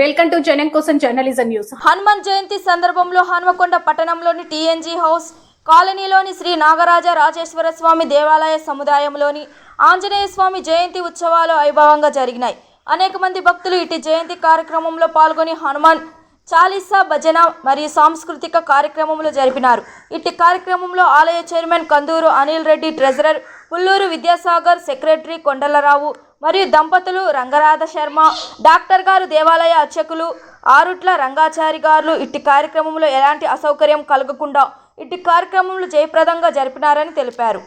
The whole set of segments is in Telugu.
వెల్కమ్ టు జనం కోసం జర్నలిజం న్యూస్. హనుమాన్ జయంతి సందర్భంలో హనుమకొండ పట్టణంలోని టీఎన్జీ హౌస్ కాలనీలోని శ్రీ నాగరాజ రాజేశ్వర స్వామి దేవాలయ సముదాయంలోని ఆంజనేయ స్వామి జయంతి ఉత్సవాలు వైభవంగా జరిగినాయి. అనేక మంది భక్తులు ఇటు జయంతి కార్యక్రమంలో పాల్గొని హనుమాన్ చాలీసా భజన మరియు సాంస్కృతిక కార్యక్రమంలో జరిపినారు. ఇట్టి కార్యక్రమంలో ఆలయ చైర్మన్ కందూరు అనిల్ రెడ్డి, ట్రెజరర్ పుల్లూరు విద్యాసాగర్, సెక్రటరీ కొండలరావు మరియు దంపతులు రంగరాధ శర్మ, డాక్టర్ గారు, దేవాలయ అర్చకులు ఆరుట్ల రంగాచారి గారు ఇట్టి కార్యక్రమంలో ఎలాంటి అసౌకర్యం కలగకుండా ఇట్టి కార్యక్రమంలో జయప్రదంగా జరిపినారని తెలిపారు.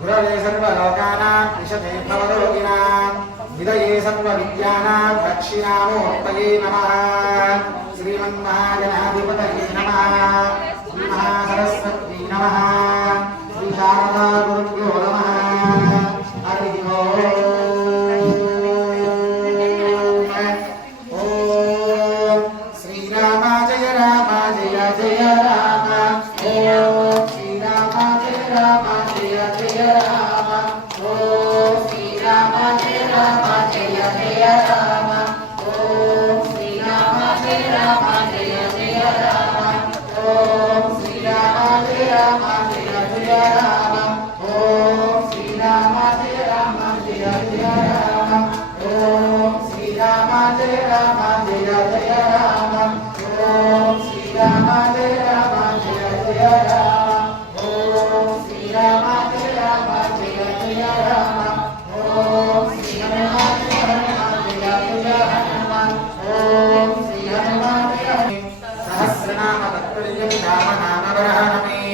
गुरवे सर्वलोकानां विशते भवरोगिणां विदये सर्वविद्यानां दक्षिणामूर्तये नमः. श्रीमन्महागणाधिपतये नमः. श्रीमहासरस्वती नमः. श्रीशारदागुरुभ्यो नमः. हरिः ओम्. ॐ श्रीराम जय राम जय जय राम. ॐ श्रीराम जय राम जय जय राम. ॐ श्रीराम जय राम जय जय राम. ॐ श्रीराम जय राम जय जय राम. ॐ श्रीराम जय राम जय जय राम. ॐ श्रीराम जय राम जय जय राम. ॐ श्रीराम जय राम जय जय राम.